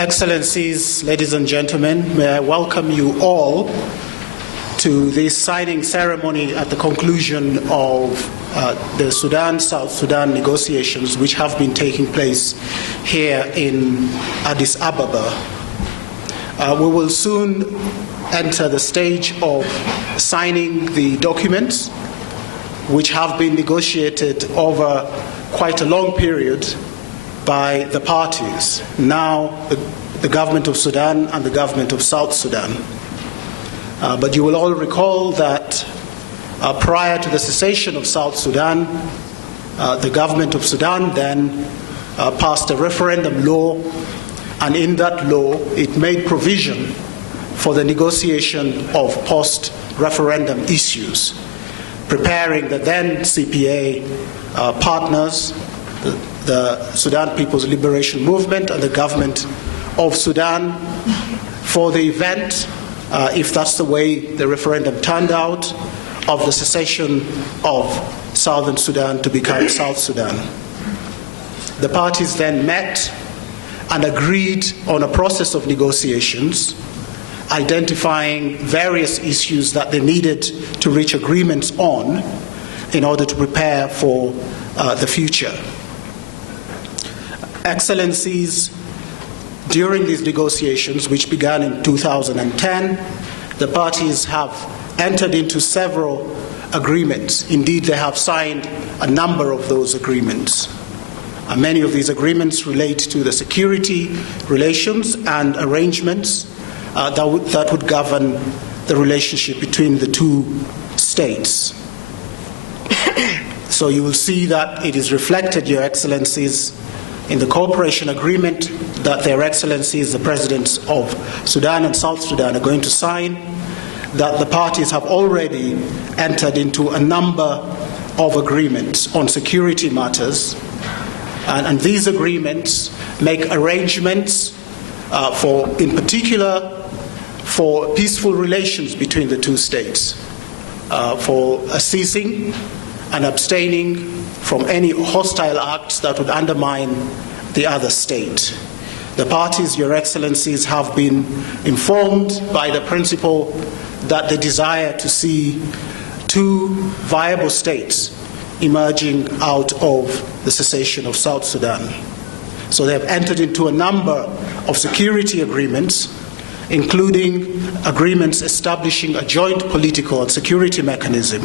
Excellencies, ladies and gentlemen, may I welcome you all to this signing ceremony at the conclusion of the Sudan-South Sudan negotiations, which have been taking place here in Addis Ababa. We will soon enter the stage of signing the documents, which have been negotiated over quite a long period by the parties, now the government of Sudan and the government of South Sudan. But you will all recall that prior to the cessation of South Sudan, the government of Sudan then passed a referendum law, and in that law it made provision for the negotiation of post-referendum issues, preparing the then CPA partners, the Sudan People's Liberation Movement and the government of Sudan, for the event, if that's the way the referendum turned out, of the secession of Southern Sudan to become South Sudan. The parties then met and agreed on a process of negotiations, identifying various issues that they needed to reach agreements on in order to prepare for the future. Excellencies, during these negotiations, which began in 2010, the parties have entered into several agreements. Indeed, they have signed a number of those agreements. Many of these agreements relate to the security relations and arrangements that would govern the relationship between the two states. So you will see that it is reflected, Your Excellencies, in the cooperation agreement that Their Excellencies, the Presidents of Sudan and South Sudan, are going to sign, that the parties have already entered into a number of agreements on security matters, and these agreements make arrangements in particular for peaceful relations between the two states, for ceasing and abstaining from any hostile acts that would undermine the other state. The parties, Your Excellencies, have been informed by the principle that they desire to see two viable states emerging out of the cessation of South Sudan. So they have entered into a number of security agreements, including agreements establishing a joint political and security mechanism,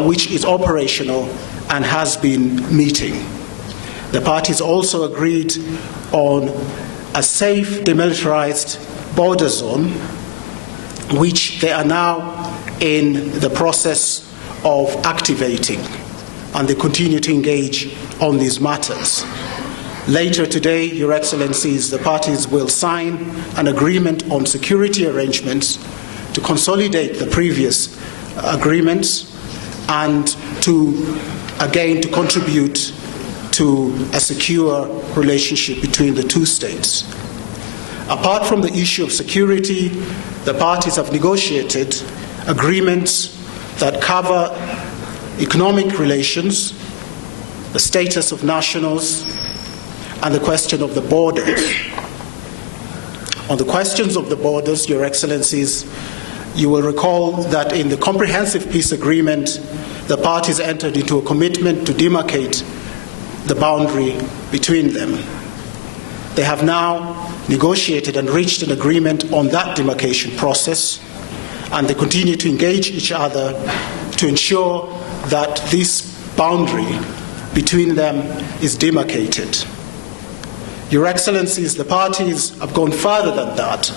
which is operational and has been meeting. The parties also agreed on a safe, demilitarized border zone, which they are now in the process of activating, and they continue to engage on these matters. Later today, Your Excellencies, the parties will sign an agreement on security arrangements to consolidate the previous agreements and to contribute to a secure relationship between the two states. Apart from the issue of security, the parties have negotiated agreements that cover economic relations, the status of nationals, and the question of the borders. On the questions of the borders, Your Excellencies, you will recall that in the Comprehensive Peace Agreement, the parties entered into a commitment to demarcate the boundary between them. They have now negotiated and reached an agreement on that demarcation process, and they continue to engage each other to ensure that this boundary between them is demarcated. Your Excellencies, the parties have gone further than that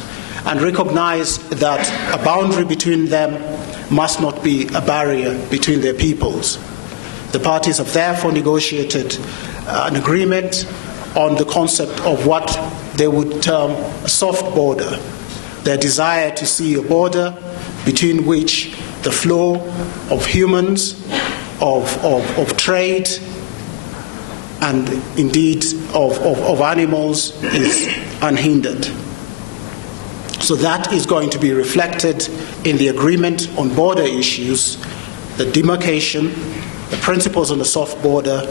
and recognize that a boundary between them must not be a barrier between their peoples. The parties have therefore negotiated an agreement on the concept of what they would term a soft border, their desire to see a border between which the flow of humans, of trade, and indeed of animals is unhindered. So that is going to be reflected in the agreement on border issues, the demarcation, the principles on the soft border,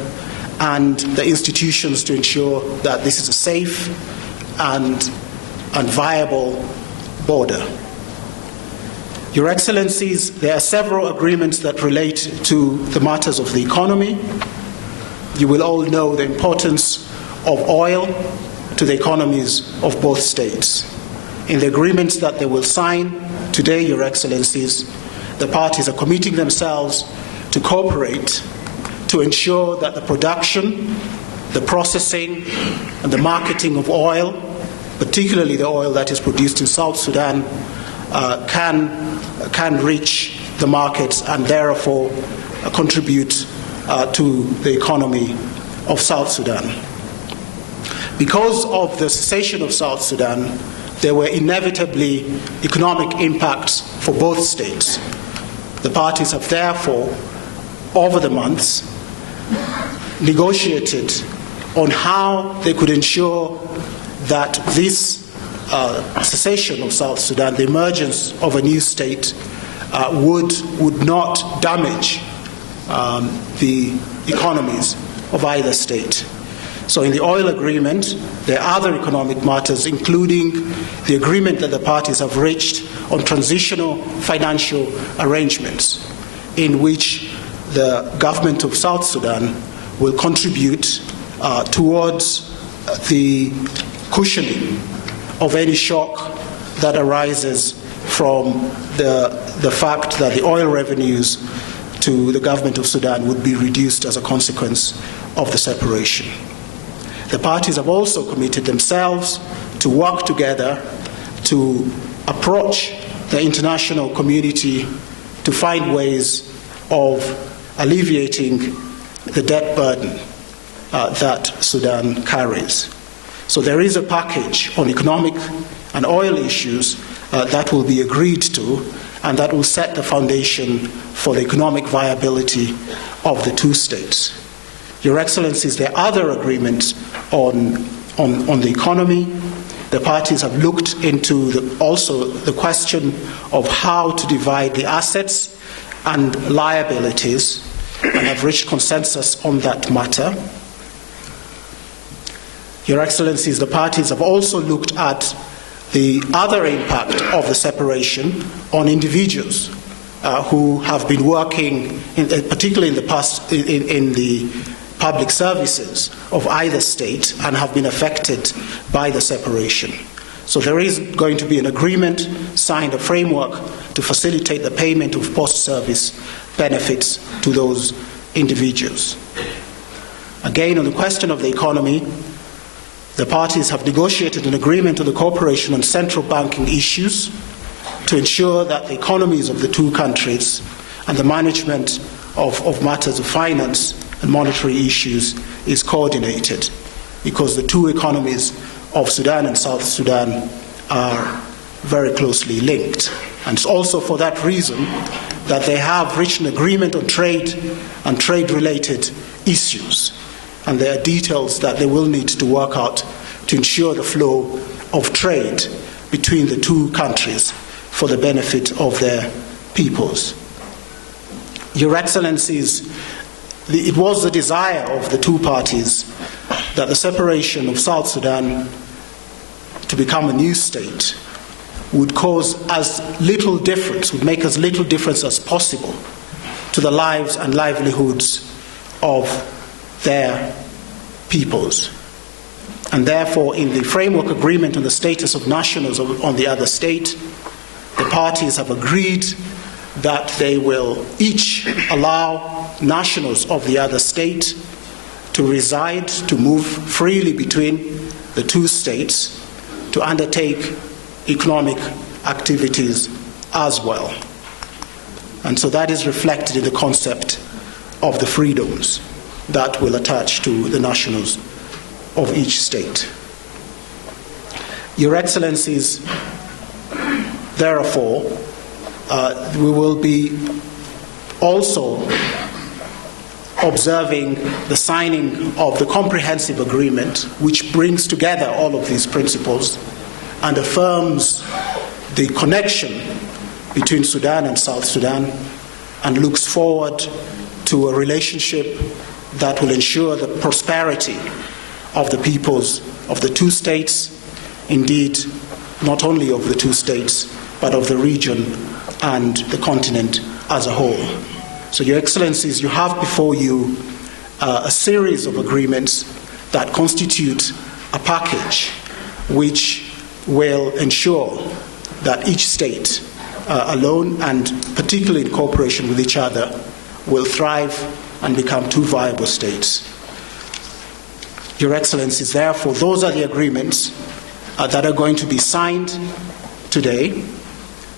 and the institutions to ensure that this is a safe and viable border. Your Excellencies, there are several agreements that relate to the matters of the economy. You will all know the importance of oil to the economies of both states. In the agreements that they will sign today, Your Excellencies, the parties are committing themselves to cooperate to ensure that the production, the processing, and the marketing of oil, particularly the oil that is produced in South Sudan, can reach the markets and therefore contribute to the economy of South Sudan. Because of the cessation of South Sudan, there were inevitably economic impacts for both states. The parties have therefore, over the months, negotiated on how they could ensure that this cessation of South Sudan, the emergence of a new state, would not damage the economies of either state. So in the oil agreement, there are other economic matters, including the agreement that the parties have reached on transitional financial arrangements, in which the government of South Sudan will contribute towards the cushioning of any shock that arises from the fact that the oil revenues to the government of Sudan would be reduced as a consequence of the separation. The parties have also committed themselves to work together to approach the international community to find ways of alleviating the debt burden that Sudan carries. So there is a package on economic and oil issues that will be agreed to, and that will set the foundation for the economic viability of the two states. Your Excellencies, there are other agreements on the economy. The parties have looked into also the question of how to divide the assets and liabilities, and have reached consensus on that matter. Your Excellencies, the parties have also looked at the other impact of the separation on individuals who have been working, particularly in the past, in the public services of either state and have been affected by the separation. So there is going to be an agreement signed, a framework to facilitate the payment of post-service benefits to those individuals. Again, on the question of the economy, the parties have negotiated an agreement on the cooperation on central banking issues to ensure that the economies of the two countries and the management of matters of finance and monetary issues is coordinated, because the two economies of Sudan and South Sudan are very closely linked. And it's also for that reason that they have reached an agreement on trade and trade-related issues. And there are details that they will need to work out to ensure the flow of trade between the two countries for the benefit of their peoples. Your Excellencies, it was the desire of the two parties that the separation of South Sudan to become a new state would cause as little difference, would make as little difference as possible to the lives and livelihoods of their peoples. And therefore, in the framework agreement on the status of nationals on the other state, the parties have agreed that they will each allow nationals of the other state to reside, to move freely between the two states, to undertake economic activities as well. And so that is reflected in the concept of the freedoms that will attach to the nationals of each state. Your Excellencies, therefore, we will be also observing the signing of the comprehensive agreement, which brings together all of these principles and affirms the connection between Sudan and South Sudan, and looks forward to a relationship that will ensure the prosperity of the peoples of the two states indeed, not only of the two states, but of the region and the continent as a whole. So, Your Excellencies, you have before you a series of agreements that constitute a package which will ensure that each state alone, and particularly in cooperation with each other, will thrive and become two viable states. Your Excellencies, therefore, those are the agreements that are going to be signed today